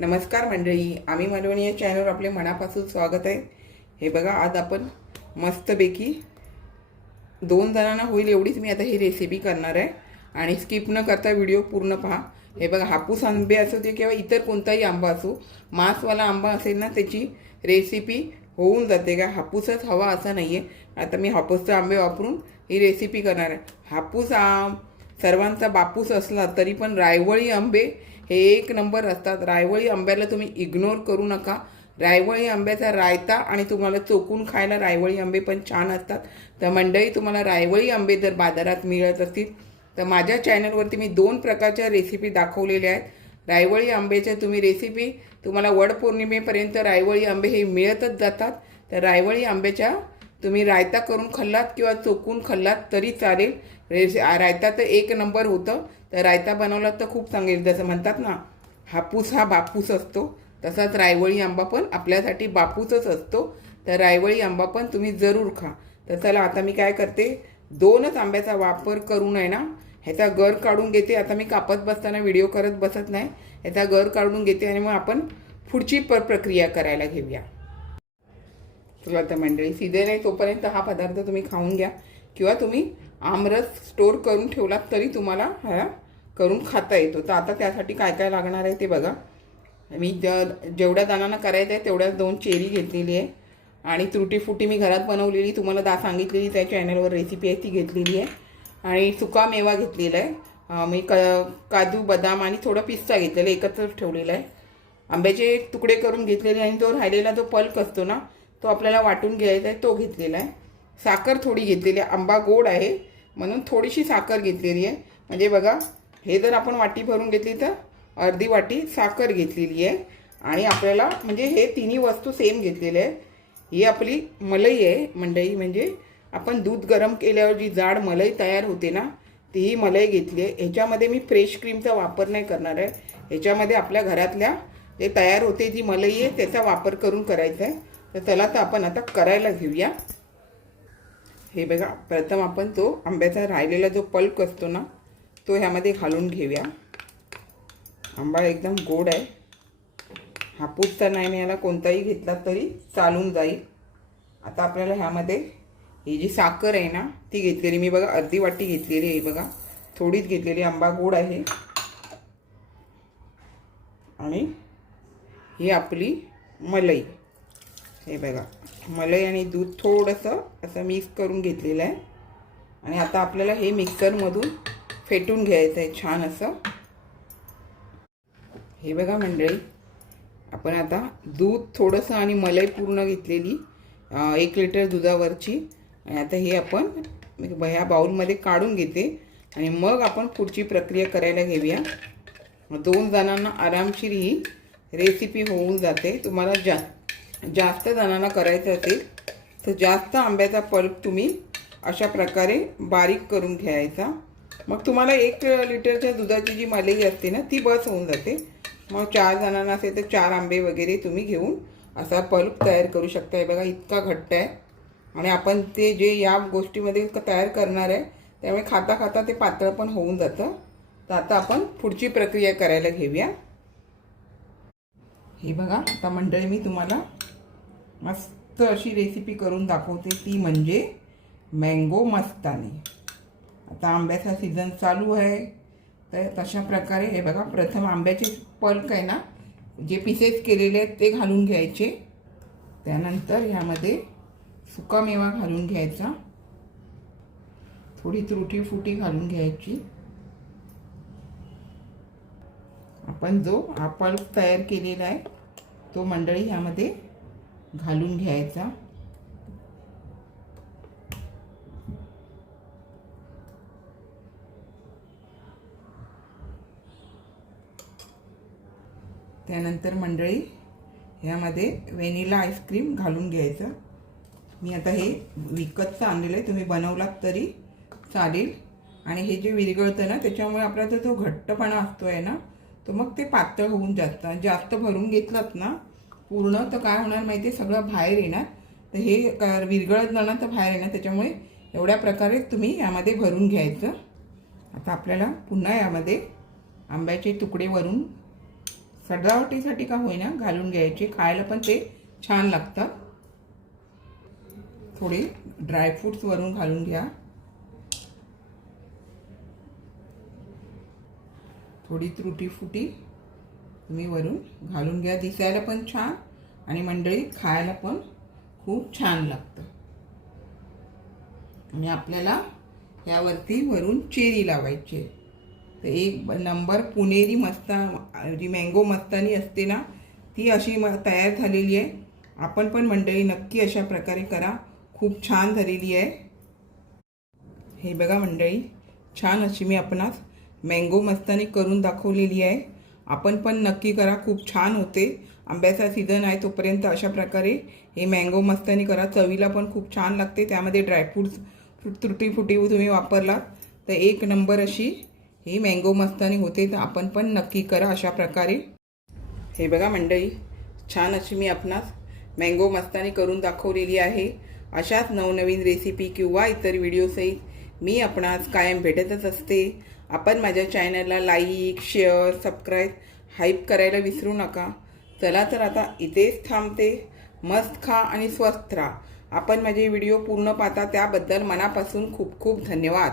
नमस्कार मंडळी, आम्ही मालवणी या चॅनलवर आपले मनापासून स्वागत आहे। हे बघा, आज आपण मस्तपैकी 2 जणांना होईल एवढीच मी आता ही रेसिपी करणार आहे आणि स्किप न करता व्हिडिओ पूर्ण पहा। हे बघा, हापूस आंबे असो ते किंवा इतर कोणताही आंबा असो, मांसवाला आंबा असेल ना त्याची रेसिपी होऊन जाते। का हापूसच हवा असं नाही आहे। आता मी हापूसचे आंबे वापरून ही रेसिपी करणार आहे। हापूस सर्वांचा बापूस असला तरी पण रायवळी आंबे हे एक नंबर असतात। रायवळी आंब्याला तुम्ही इग्नोर करू नका। रायवळी आंब्याचा रायता आणि तुम्हाला चोकून खायला रायवळी आंबे पण छान असतात। तर मंडळी, तुम्हाला रायवळी आंबे जर बाजारात मिळत असतील तर माझ्या चॅनलवरती मी 2 प्रकारच्या रेसिपी दाखवलेल्या आहेत। रायवळी आंब्याच्या तुम्ही रेसिपी तुम्हाला वडपौर्णिमेपर्यंत रायवळी आंबे हे मिळतच जातात। तर रायवळी आंब्याच्या तुम्ही रायता करून खाल्लात किंवा चोकून खाल्लात तरी चालेल। रायता तर एक नंबर होतं। तर रायता बनवला तर खूप चांगेल। जसं म्हणतात ना, हापूस हा बापूस असतो, तसाच रायवळी आंबा पण आपल्यासाठी बापूसच असतो। तर रायवळी आंबा पण तुम्ही जरूर खा। तर चला, आता मी काय करते, 2च आंब्याचा वापर करून आहे ना ह्याचा गर काढून घेते। आता मी कापत बसताना व्हिडिओ करत बसत नाही, ह्याचा गर काढून घेते आणि मग आपण पुढची प्रक्रिया करायला घेऊया। चला तर मंडळी, सीझन आहे तोपर्यंत हा पदार्थ तुम्ही खाऊन घ्या किंवा तुम्ही आमरस स्टोर करून ठेवलात तरी तुम्हाला हा करून खाता येतो। तर आता त्यासाठी काय काय लागणार आहे ते बघा। मी जेवढ्या जणांना करायचं आहे तेवढ्या 2 चेरी घेतलेली आहे आणि त्रुटीफुटी मी घरात बनवलेली तुम्हाला सांगितलेली त्या चॅनलवर रेसिपी आहे ती घेतलेली आहे आणि सुका मेवा घेतलेला आहे। मी काजू बदाम आणि थोडं पिस्ता घेतलेलं एकत्रच ठेवलेलं आहे। आंब्याचे तुकडे करून घेतलेले आणि तो राहिलेला जो पल्प असतो ना तो आपल्याला वाटून घ्यायचा आहे, तो घेतलेला आहे। साखर थोडी घेतलेली आहे, आंबा गोड आहे म्हणून थोडीशी साखर घेतलेली आहे। म्हणजे बघा, हे जर आपण वाटी भरून घेतली तर अर्धी वाटी साखर घेतलेली आहे आणि आपल्याला म्हणजे हे तिन्ही वस्तू सेम घेतलेल्या आहे। ही आपली मलाई आहे मंडळी, म्हणजे आपण दूध गरम केल्यावर जी जाड मलाई तयार होते ना ती मलाई घेतली आहे। ह्याच्यामध्ये मी फ्रेश क्रीमचा वापर नाही करणार आहे। ह्याच्यामध्ये आपल्या घरातल्या जे तयार होते जी मलाई आहे त्याचा वापर करून करायचा आहे। तर चला, तर आपण आता करायला घेऊया। हे बघा, प्रथम आपण तो आंब्याचा राहिलेला जो पल्प असतो ना तो ह्यामध्ये घालून घेऊया। आंबा एकदम गोड आहे, हापूसचा नाही मिळाला कोणताही घेतला तरी चालून जाईल। आता आपल्याला ह्यामध्ये ही जी साखर आहे ना ती घेतलेली मी बघा अर्धी वाटी घेतलेली आहे। बघा, थोडीच घेतलेली, आंबा गोड आहे। आणि ही आपली मलाई, हे बघा मलाई आणि दूध थोडंसं असं मिक्स करून घेतलेलं आहे आणि आता आपल्याला हे मिक्सरमधून फेटून घ्यायचं आहे छान असं। हे बघा मंडळी, आपण आता दूध थोडंसं आणि मलाई पूर्ण घेतलेली 1 लिटर दुधावरची आणि आता हे आपण ह्या बाउलमध्ये काढून घेते आणि मग आपण पुढची प्रक्रिया करायला घेऊया। 2 जणांना आरामशीर ही रेसिपी होऊन जाते। तुम्हाला जास्त जणांना करायचं असेल तर जास्त आंब्याचा पल्प तुम्ही अशा प्रकारे बारीक करून घ्यायचा। मग तुम्हाला 1 लिटरच्या दुधाची जी मलाई असते ना ती बस होऊन जाते। मग 4 जणांना असेल तर 4 आंबे वगैरे तुम्ही घेऊन असा पल्प तयार करू शकता। हे बघा, इतका घट्ट आहे आणि आपण ते जे या गोष्टीमध्ये तयार करणार आहे त्यामुळे खाता खाता ते पातळ पण होऊन जातं। तर आता आपण पुढची प्रक्रिया करायला घेऊया। हे बघा, आता मंडळी मी तुम्हाला मस्त अशी रेसिपी करून दाखवते, ती म्हणजे मँगो मस्तानी। आता आंब्याचा सीझन चालू आहे तर तशा प्रकारे हे बघा, प्रथम आंब्याचे पल्प आहे ना जे पीसेस केलेले आहेत ते घालून घ्यायचे। त्यानंतर ह्यामध्ये सुका मेवा घालून घ्यायचा, थोडी त्रुटी फुटी घालून घ्यायची। आपण जो हा पल्प तयार केलेला आहे तो मंडळी ह्यामध्ये घालून घ्यायचा। त्यानंतर मंडळी ह्यामध्ये व्हॅनिला आईस्क्रीम घालून घ्यायचं। मी आता हे विकतचं आणलेलं आहे, तुम्ही बनवलात तरी चालेल। आणि हे जे विरघळतं ना त्याच्यामुळे आपला जो घट्टपणा असतो आहे ना तो मग ते पातळ होऊन जातं। जास्त भरून घेतलात ना पूर्ण तर काय होणार माहिती आहे, सगळं बाहेर येणार। तर हे विरघळत जाणार तर बाहेर येणार, त्याच्यामुळे एवढ्या प्रकारे तुम्ही यामध्ये भरून घ्यायचं। आता आपल्याला पुन्हा यामध्ये आंब्याचे तुकडे वरून सजावटीसाठी का होईना घालून घ्यायचे, खायला पण ते छान लागतात. थोडे ड्रायफ्रूट्स वरून घालून घ्या, थोडी तुटी फुटी तुम्ही वरून घालून घ्या. दिसायला पण छान आणि मंडळी खायला पण खूप छान लागतं. आणि आपल्याला यावरती वरून चेरी लावायची. तर एक नंबर पुणेरी जी मँगो मस्तानी असते ना, ती अशी तयार झालेली आहे. आपण पण मंडळी नक्की अशा प्रकारे करा, खूप छान झालेली आहे. हे बघा मंडळी, छान अशी मी आपणास मँगो मस्तानी करून दाखवलेली आहे. आपण पण नक्की करा, खूप छान होते. आंब्याचा सीझन आहे तोपर्यंत अशा प्रकारे हे मँगो मस्तानी करा. चवीला पण खूप छान लागते. त्यामध्ये ड्रायफ्रूट्स तुटी फुटी तुम्ही वापरलात तर एक नंबर अशी ही मँगो मस्तानी होते. तर आपण पण नक्की करा अशा प्रकारे. हे बघा मंडळी, छान अशी मी आपणास मँगो मस्तानी करून दाखवलेली आहे. अशाच नवनवीन रेसिपी किंवा इतर व्हिडिओसहित मी आपणास कायम भेटतच असते. आपण माझ्या चॅनलला लाईक, शेअर, सबस्क्राईब, हाईप करायला विसरू नका. चला तर आता इथेच थांबते. मस्त खा आणि स्वस्थ राहा. आपण माझे व्हिडिओ पूर्ण पाहता त्याबद्दल मनापासून खूप खूप धन्यवाद.